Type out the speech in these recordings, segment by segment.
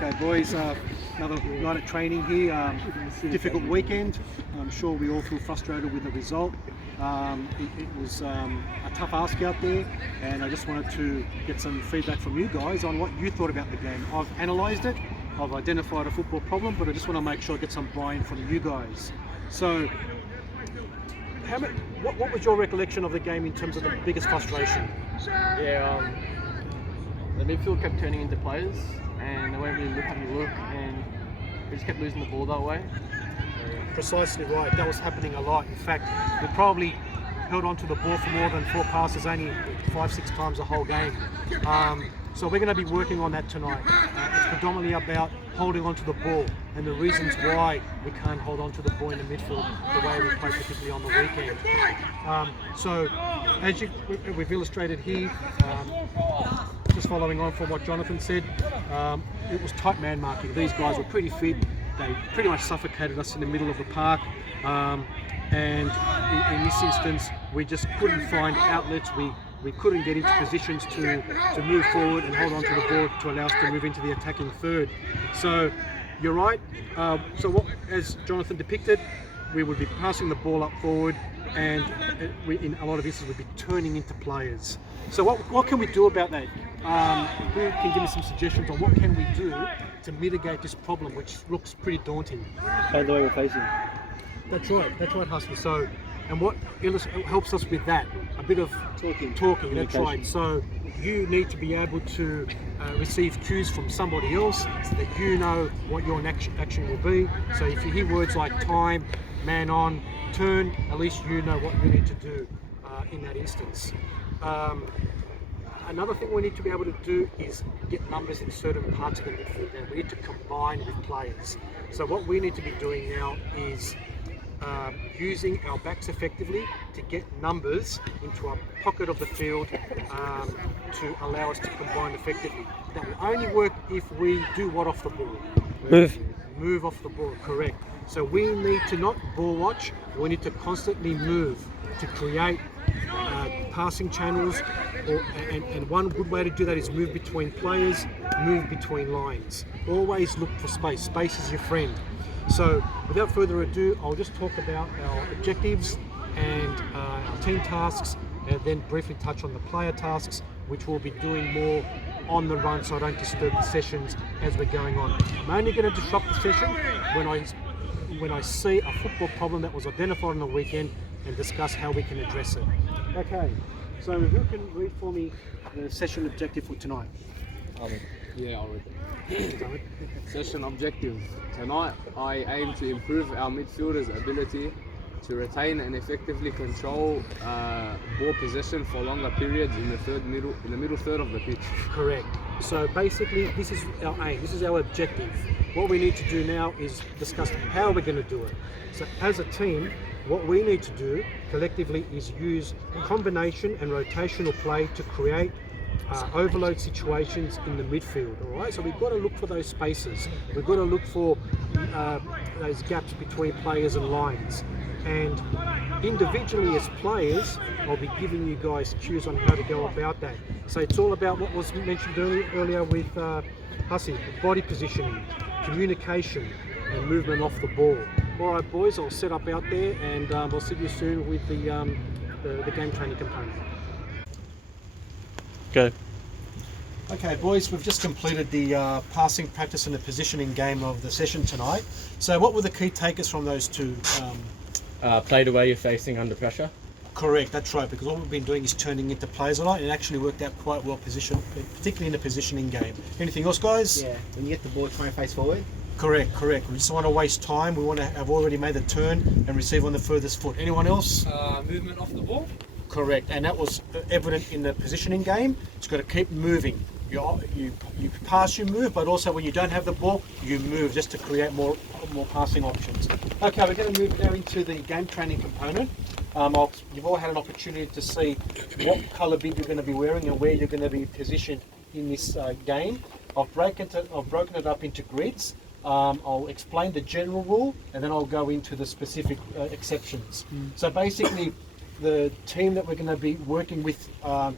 Okay, boys, another night at training here. Difficult weekend. I'm sure we all feel frustrated with the result. It was a tough ask out there, and I just wanted to get some feedback from you guys on what you thought about the game. I've analysed it, I've identified a football problem, but I just want to make sure I get some buy-in from you guys. So, what was your recollection of the game in terms of the biggest frustration? Yeah, the midfield kept turning into players, and they weren't really looking to look, and we just kept losing the ball that way. Precisely right. That was happening a lot. In fact, we probably held on to the ball for more than 4 passes, only 5-6 times the whole game. So we're going to be working on that tonight. It's predominantly about holding on to the ball and the reasons why we can't hold on to the ball in the midfield the way we played, particularly on the weekend. So as we've illustrated here, just following on from what Jonathan said, it was tight man marking. These guys were pretty fit. They pretty much suffocated us in the middle of the park. And in this instance, we just couldn't find outlets. We couldn't get into positions to move forward and hold on to the ball to allow us to move into the attacking third. So you're right. So what, as Jonathan depicted, we would be passing the ball up forward, and in a lot of instances we'd be turning into players. So what can we do about that? Who can give me some suggestions on what can we do to mitigate this problem, which looks pretty daunting? Play the way we're facing. That's right, Husky. So, and what helps us with that? A bit of talking. That's right. So you need to be able to receive cues from somebody else so that you know what your action will be. So if you hear words like time, man on, turn, at least you know what you need to do in that instance. Another thing we need to be able to do is get numbers in certain parts of the midfield. Now we need to combine with players. So what we need to be doing now is using our backs effectively to get numbers into a pocket of the field to allow us to combine effectively. That will only work if we do what off the ball? Move off the ball, correct. So we need to not ball watch, we need to constantly move to create passing channels, and one good way to do that is move between players, move between lines. Always look for space. Space is your friend. So without further ado, I'll just talk about our objectives and our team tasks, and then briefly touch on the player tasks, which we'll be doing more on the run so I don't disturb the sessions as we're going on. I'm only going to disrupt the session when I see a football problem that was identified on the weekend and discuss how we can address it. Okay, so who can read for me the session objective for tonight? I'll read. Session objective. Tonight, I aim to improve our midfielders' ability to retain and effectively control ball possession for longer periods in the middle third of the pitch. Correct. So basically, this is our aim. This is our objective. What we need to do now is discuss how we're going to do it. So as a team, what we need to do collectively is use combination and rotational play to create overload situations in the midfield. All right, so we've got to look for those spaces. We've got to look for those gaps between players and lines. And individually as players, I'll be giving you guys cues on how to go about that. So it's all about what was mentioned earlier with Hussey: body positioning, communication, and movement off the ball. All right, boys, I'll set up out there, and I'll see you soon with the game training component. Go. Okay, boys, we've just completed the passing practice and the positioning game of the session tonight. So what were the key takers from those two? Play the way you're facing under pressure. Correct, that's right, because what we've been doing is turning into players a lot, and it actually worked out quite well, particularly in the positioning game. Anything else, guys? Yeah, when you get the ball, try and face forward. Correct. We just want to waste time. We want to have already made the turn and receive on the furthest foot. Anyone else? Movement off the ball. Correct, and that was evident in the positioning game. It's got to keep moving. You pass, you move, but also when you don't have the ball, you move just to create more passing options. Okay, we're going to move now into the game training component. You've all had an opportunity to see what colour bib you're going to be wearing and where you're going to be positioned in this game. I've broken it up into grids. I'll explain the general rule, and then I'll go into the specific exceptions. So basically, the team that we're going to be working with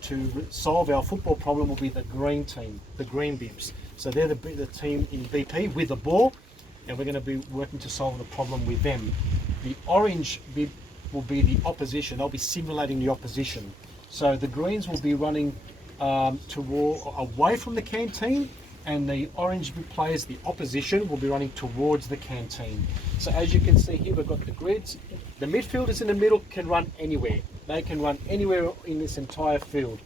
to solve our football problem will be the green team, the green bibs. So they're the team in BP with the ball, and we're going to be working to solve the problem with them. The orange bib will be the opposition. They'll be simulating the opposition. So the greens will be running away from the canteen, and the orange bib players, the opposition, will be running towards the canteen. So as you can see here, we've got the grids. The midfielders in the middle can run anywhere. They can run anywhere in this entire field.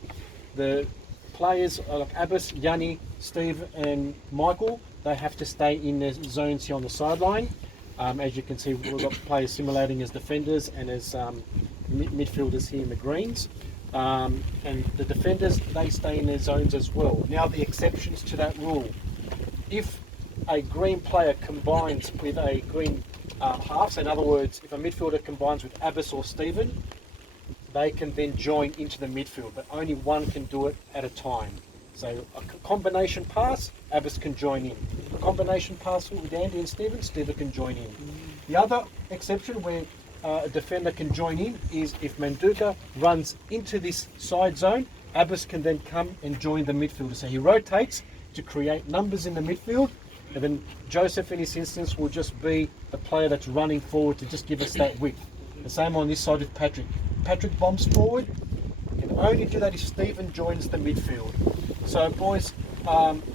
The players like Abbas, Yanni, Steve and Michael, they have to stay in the zones here on the sideline. As you can see, we've got players simulating as defenders and as midfielders here in the greens. And the defenders, they stay in their zones as well. Now the exceptions to that rule. If a green player combines with a green half, so in other words, if a midfielder combines with Abbas or Stephen, they can then join into the midfield, but only one can do it at a time. So a combination pass, Abbas can join in. A combination pass with Andy and Stephen, Stephen can join in. The other exception where a defender can join in is if Manduka runs into this side zone, Abbas can then come and join the midfielder. So he rotates to create numbers in the midfield, and then Joseph in this instance will just be the player that's running forward to just give us that width. The same on this side with Patrick. Patrick bombs forward, and only do that if Stephen joins the midfield. So boys,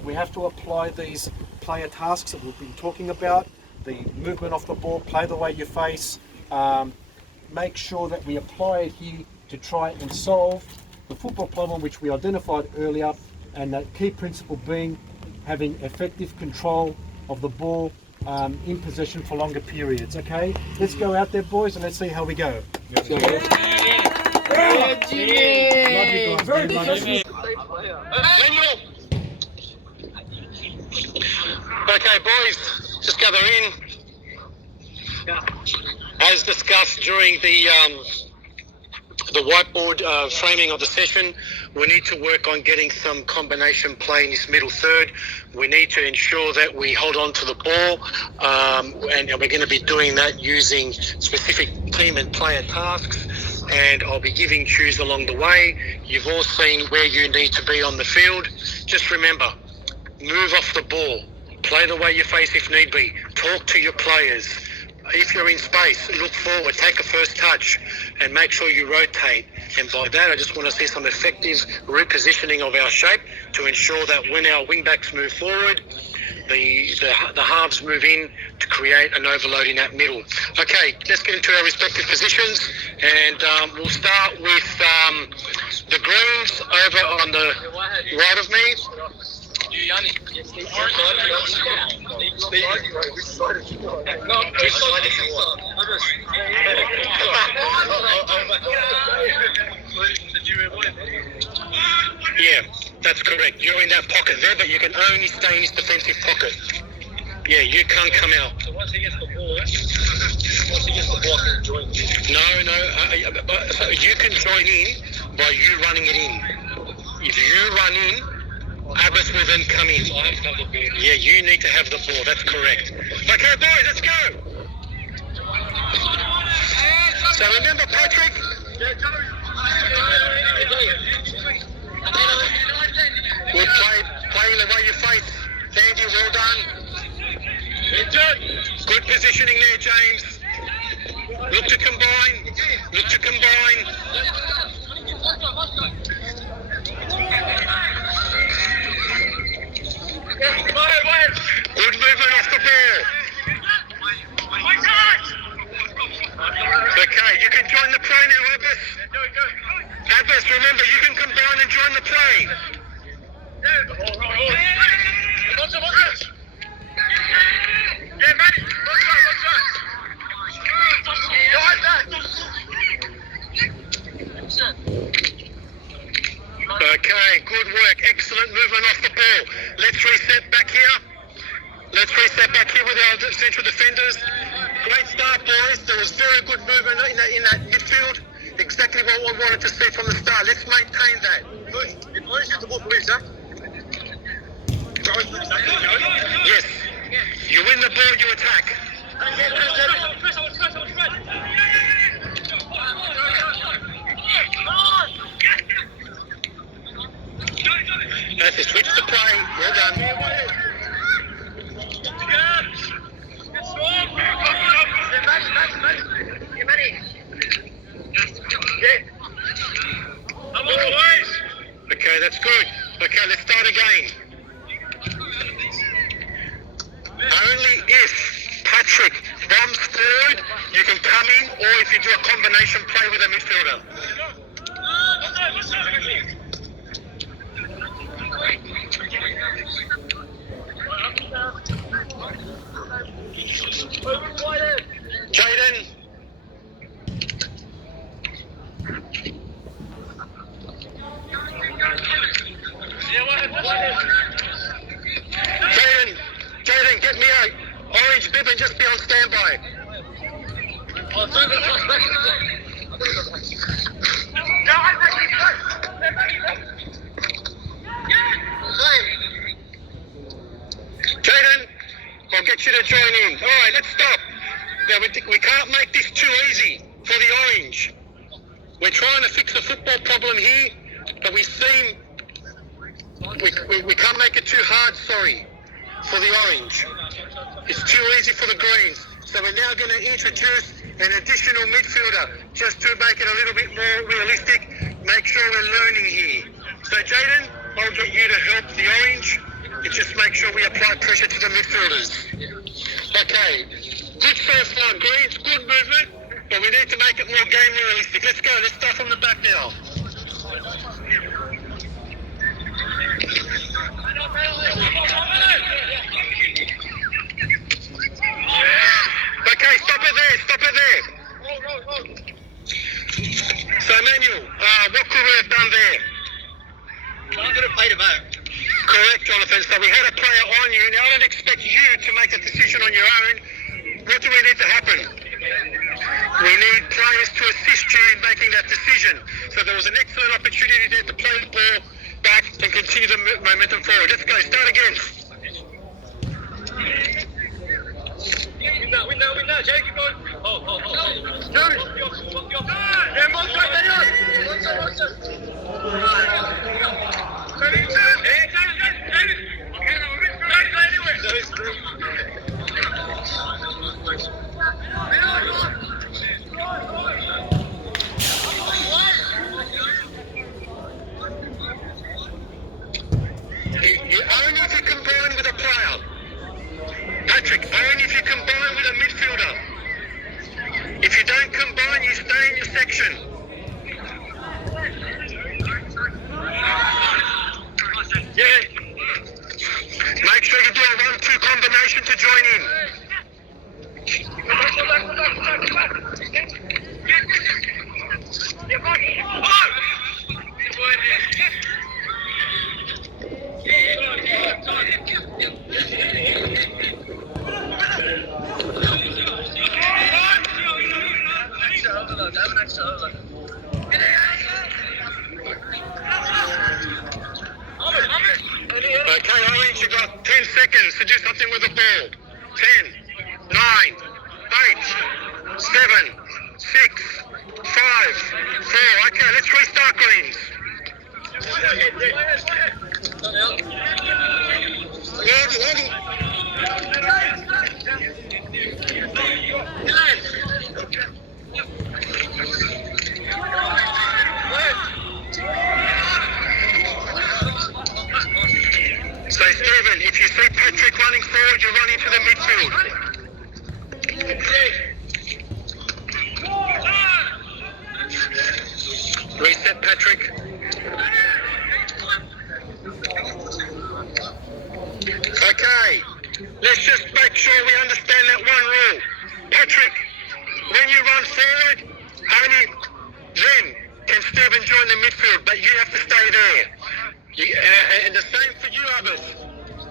we have to apply these player tasks that we've been talking about, the movement off the ball, play the way you face, make sure that we apply it here to try and solve the football problem which we identified earlier, and that key principle being having effective control of the ball in possession for longer periods. Okay, let's go out there boys and let's see how we go. Okay, boys, just gather in. As discussed during the whiteboard framing of the session, we need to work on getting some combination play in this middle third. We need to ensure that we hold on to the ball, and we're going to be doing that using specific team and player tasks, and I'll be giving cues along the way. You've all seen where you need to be on the field. Just remember, move off the ball, play the way you face if need be, talk to your players. If you're in space, look forward, take a first touch, and make sure you rotate. And by that, I just want to see some effective repositioning of our shape to ensure that when our wing backs move forward, the halves move in to create an overload in that middle. Okay, let's get into our respective positions, and we'll start with the greens over on the right of me. Yeah, that's correct. You're in that pocket there, but you can only stay in this defensive pocket. Yeah, you can't come out. So once he gets the ball, I can join. No. So you can join in by you running it in. If you run in, Abbas will then come in. I have to have the ball. Yeah, you need to have the ball. That's correct. Okay, boys, let's go. So remember, Patrick. Good play, playing the way you face. Andy, well done. Good positioning there, James. Look to combine. Look to combine. Good movement off the ball. Okay, you can join the play now, Abbas. Abbas, remember, you can combine and join the play. Okay, good work. Excellent movement off the ball. Let's reset back here. Let's reset back here with our central defenders. Great start, boys. There was very good movement in that midfield. Exactly what we wanted to see from the start. Let's maintain that. Yes. You win the ball, you attack. That's it. Switch the play. Well done. Okay, that's good. Okay, let's start again. Only if Patrick bombs forward, you can come in, or if you do a combination play with a midfielder. Jaden. Jaden, get me out. Orange bib and just be on standby. Jaden, I'll get you to join in. All right, let's stop. Now, we can't make this too easy for the orange. We're trying to fix the football problem here, but we can't make it too hard, sorry, for the orange. It's too easy for the greens. So we're now going to introduce an additional midfielder just to make it a little bit more realistic, make sure we're learning here. So Jaden, I'll get you to help the orange and just make sure we apply pressure to the midfielders. Okay, good so far, greens, good movement, but we need to make it more game realistic. Let's go, let's start from the back now. Okay, stop it there. So Emmanuel, what could we have done there? I'm going to play the vote. Correct, Jonathan. So we had a player on you. Now I don't expect you to make a decision on your own. What do we need to happen? We need players to assist you in making that decision. So there was an excellent opportunity there to play the ball back and continue the momentum forward. Let's go. Start again. Win now, Jake, keep going. Hold. Yeah, Monster, You only if you combine with a player. Patrick, only if you combine with a midfielder. If you don't combine, you stay in your section. Yeah. Make sure you do a 1-2 combination to join in. Okay, Orange, you got 10 seconds to do something with the ball. 10, 9, 8, 7, 6, 5, 4. Okay, let's restart, Greens. So Stephen, if you see Patrick running forward, you run into the midfield. Reset, Patrick. Okay, let's just make sure we understand that one rule. Patrick, when you run forward, only then can Stephen join the midfield, but you have to stay there. And the same for you, others.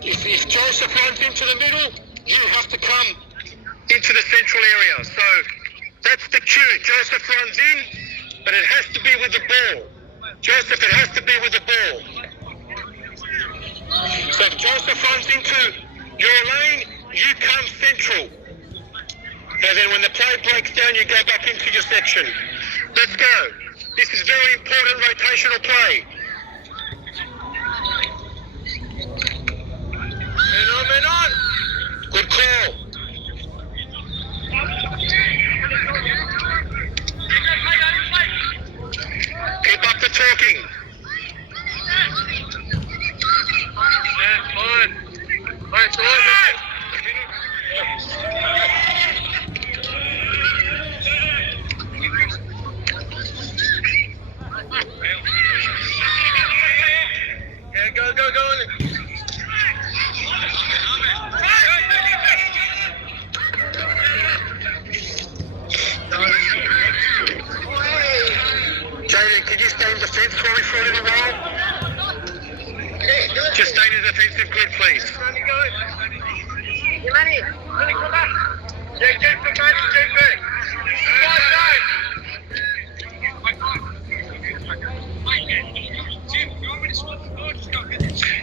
If Joseph runs into the middle, you have to come into the central area. So that's the cue. Joseph runs in, but it has to be with the ball. Joseph, it has to be with the ball. So if Joseph runs into your lane, you come central. And then when the play breaks down, you go back into your section. Let's go. This is very important rotational play. Yeah, go. Jaden, can you stay in defence for me for a little while? Just stay in the defensive grid, please.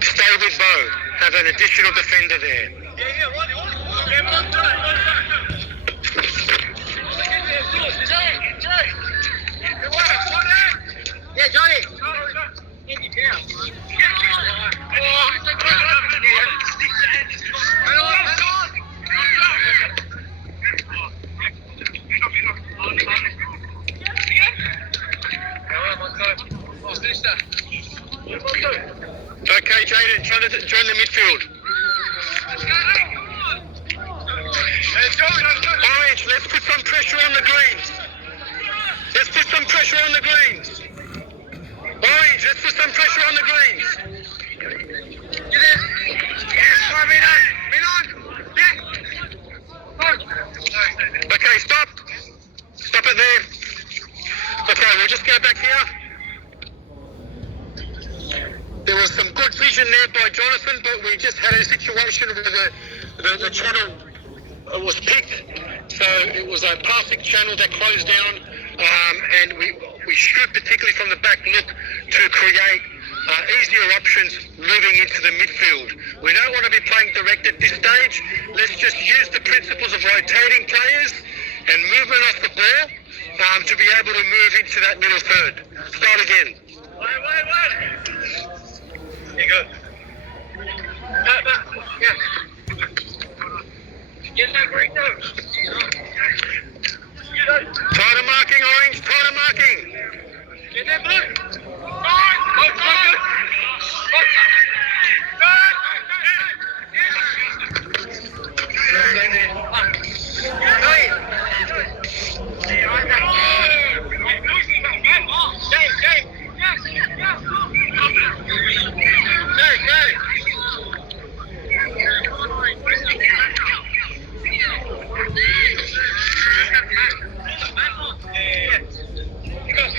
Stay with Bo. Have an additional defender there. Yeah, Johnny. Okay, Jaden, join the midfield. Orange, let's put some pressure on the greens. Let's put some pressure on the greens. Orange, let's put some pressure on the greens. Okay, stop. Stop it there. Okay, we'll just go back here. There was some good vision there by Jonathan, but we just had a situation where the channel was picked. So it was a passing channel that closed down, and we should, particularly from the back, look to create easier options moving into the midfield. We don't want to be playing direct at this stage. Let's just use the principles of rotating players and movement off the ball to be able to move into that middle third. Start again. Wait. There you go. Yeah. Get that great note. Tighter marking, Orange. Tighter marking. Get that blue.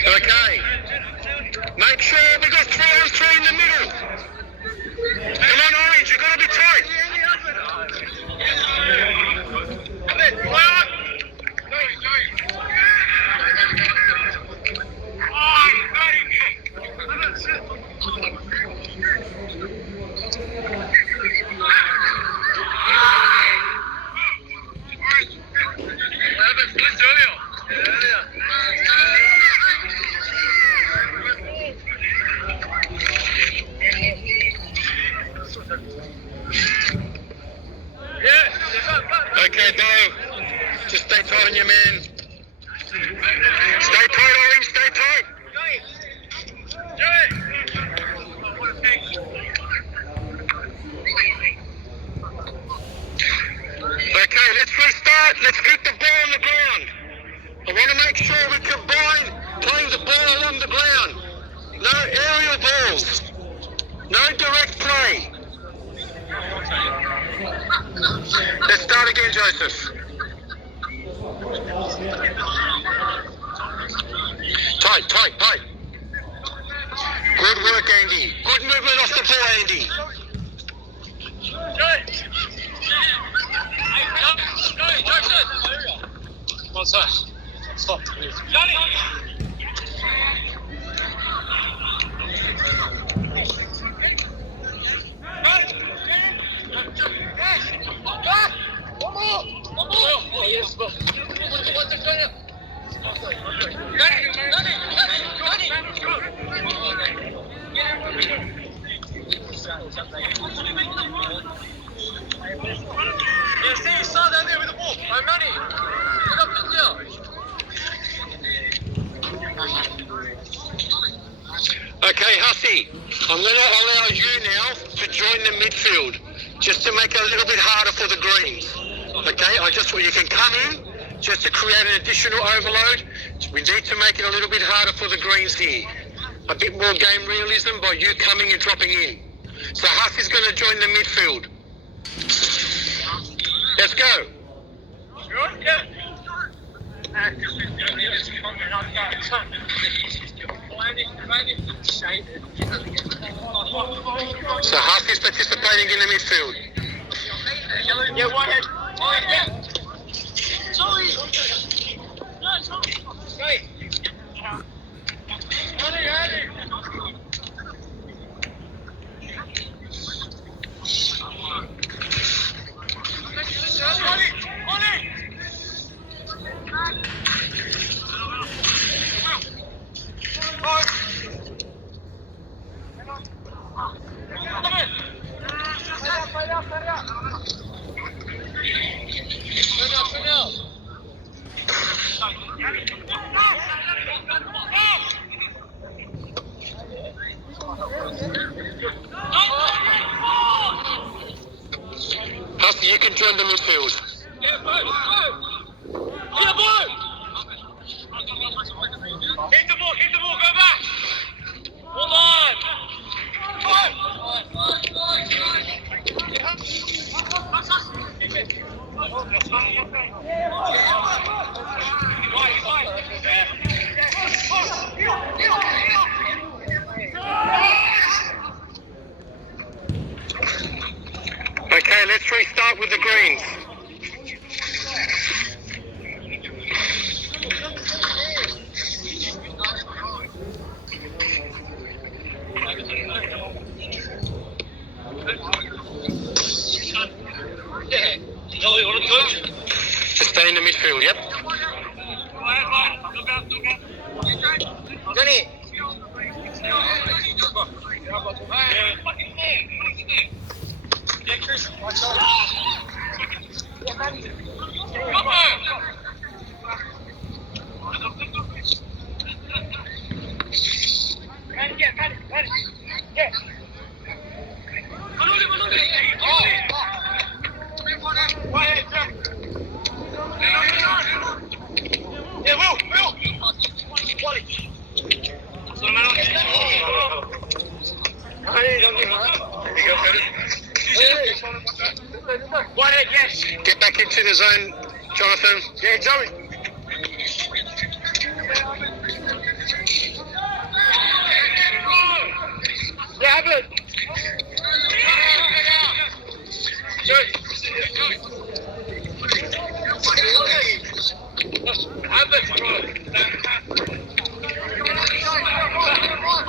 Okay. Make sure we got 3 on 3 in the middle. Come on, Orange, you've got to be tight. Okay, Bo. Just stay tight on your man. Stay tight, Orange. Stay tight. Okay, let's restart. Let's keep the ball on the ground. I want to make sure we combine playing the ball along the ground. No aerial balls. No direct play. Let's start again, Joseph. Tight. Good work, Andy. Good movement off the ball, Andy. Come on, sir. Stop. Johnny! Okay, Hussey, I'm going to allow you now to join the midfield. just to make it a little bit harder for the greens. Okay, you can come in just to create an additional overload. We need to make it a little bit harder for the greens here. A bit more game realism by you coming and dropping in. So Huss is going to join the midfield. Let's go. So Huss is participating in the midfield. Yeah, one head. Sorry. No, sorry. Right. Hussey, you can join the midfield. Yeah, boy. Yeah, boy. Hit the ball, go back. Hold on. Okay, let's restart with the greens. Just stay in the midfield, yep. Johnny. Yeah, Chris. Get back into the zone, Jonathan. Yeah, Joey. Yeah, have it.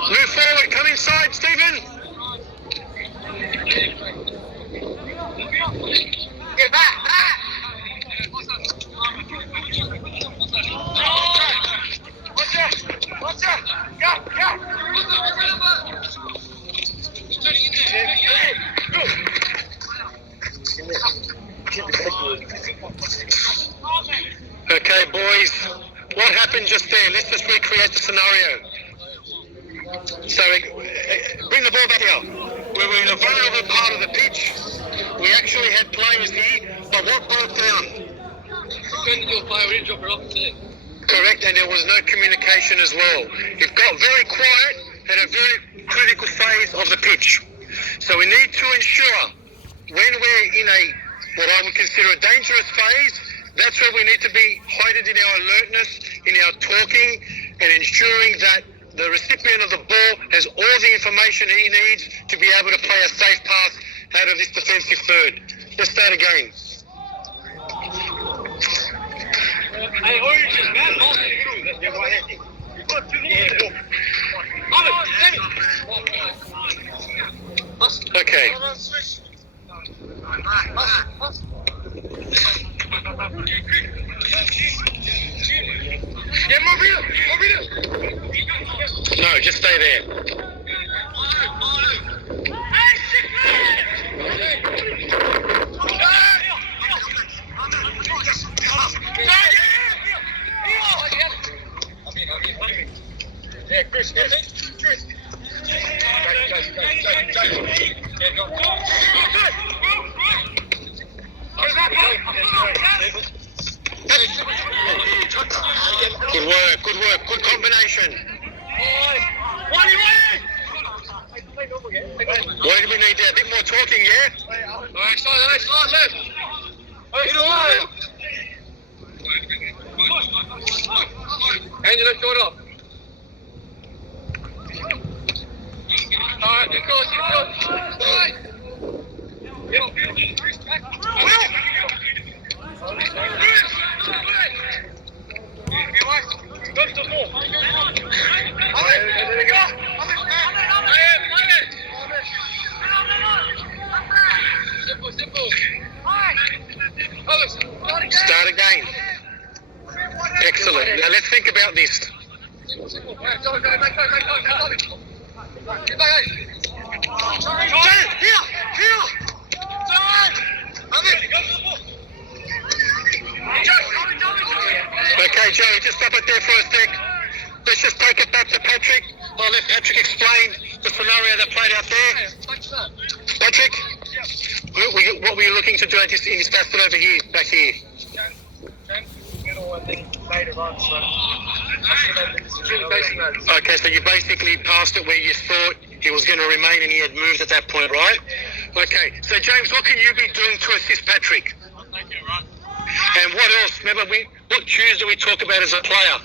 Move forward, come inside, Stephen. Get back. Watch out. Okay, boys, what happened just there? Let's just recreate the scenario. So, bring the ball back here. We were in a vulnerable part of the pitch. We actually had players here, but what broke down? Correct, and there was no communication as well. It got very quiet at a very critical phase of the pitch. So we need to ensure when we're in what I would consider a dangerous phase, that's where we need to be heightened in our alertness, in our talking, and ensuring that the recipient of the ball has all the information he needs to be able to play a safe pass out of this defensive third. Let's start again. Hey, Orange, man, Okay. Yeah, move it. No, just stay there. Yeah, Chris, get it. Chris. Go. Good work, good work, good combination. What do we need there? A bit more talking, yeah? Nice, left. Hand your left shoulder up. Alright, good. Start again. Excellent. Now let's think about this. Okay, Joey, just stop it there for a sec. Let's just take it back to Patrick. I'll let Patrick explain the scenario that played out there. Patrick, what were you looking to do in this basket over here, back here? Okay, so you basically passed it where you thought he was going to remain and he had moved at that point, right? Okay, so James, what can you be doing to assist Patrick? And what else? Remember, what cues do we talk about as a player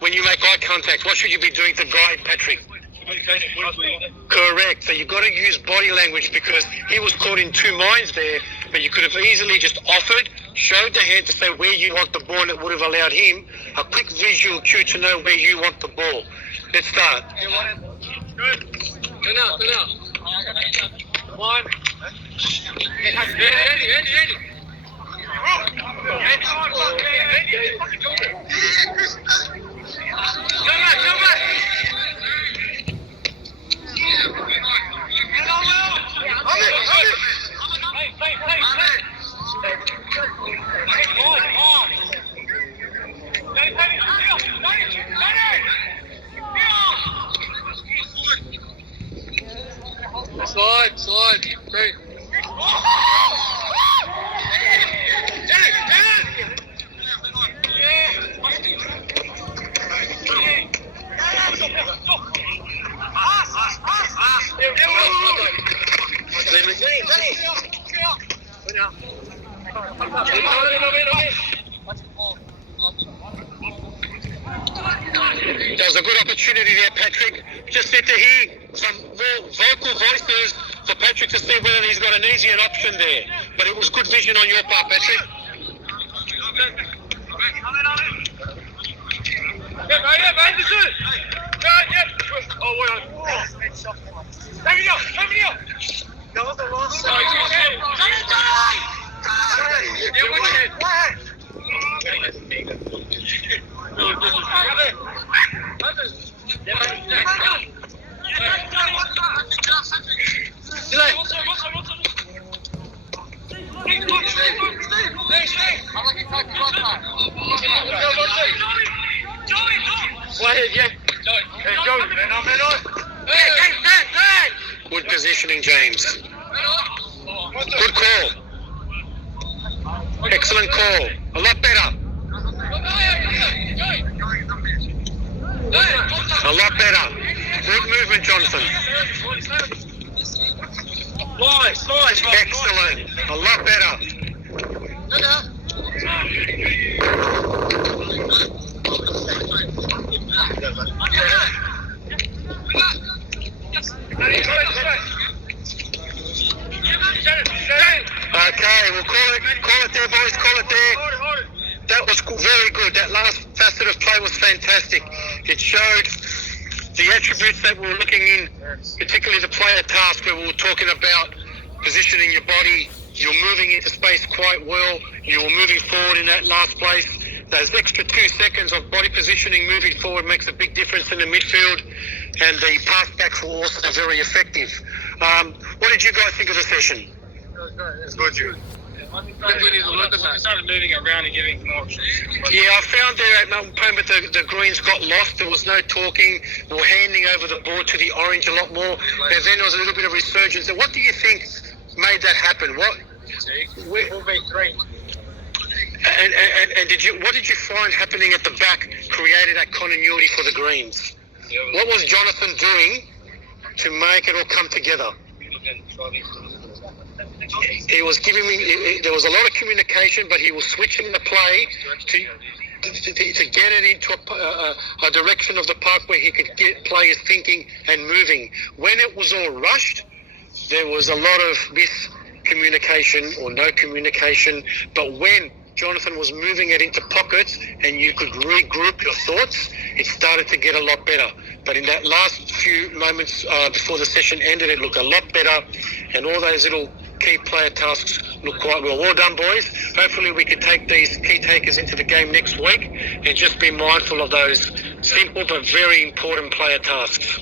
when you make eye contact? What should you be doing to guide Patrick? Correct. So you've got to use body language because he was caught in two minds there, but you could have easily just offered, showed the hand to say where you want the ball, and it would have allowed him a quick visual cue to know where you want the ball. Let's start. Good. Go now. One. Ready. Slide. Great. That was a good opportunity there, Patrick. Just need to hear some more vocal voices for Patrick to see whether he's got an easier option there. But it was good vision on your part, Patrick. Good positioning, James. Good call. Excellent call. A lot better. A lot better. Good movement, Jonathan. Excellent. A lot better. Okay, we'll call it there, boys, call it there. That was very good. That last facet of play was fantastic. It showed the attributes that we were looking in, particularly the player task where we were talking about positioning your body. You're moving into space quite well. You were moving forward in that last place. Those extra 2 seconds of body positioning moving forward makes a big difference in the midfield, and the pass backs were also very effective. What did you guys think of the session? It's good, Jude. Started moving around and giving more options. Yeah, I found there at one moment the greens got lost. There was no talking or handing over the ball to the orange a lot more. And then there was a little bit of resurgence. So what do you think made that happen? What? 4v3. And what did you find happening at the back created that continuity for the Greens? What was Jonathan doing to make it all come together? He was giving me. There was a lot of communication, but he was switching the play to get it into a direction of the park where he could get players thinking and moving. When it was all rushed, there was a lot of miscommunication or no communication. But when Jonathan was moving it into pockets and you could regroup your thoughts, it started to get a lot better. But in that last few moments before the session ended, it looked a lot better, and all those little key player tasks look quite well. Well done, boys. Hopefully we can take these key takers into the game next week and just be mindful of those simple but very important player tasks.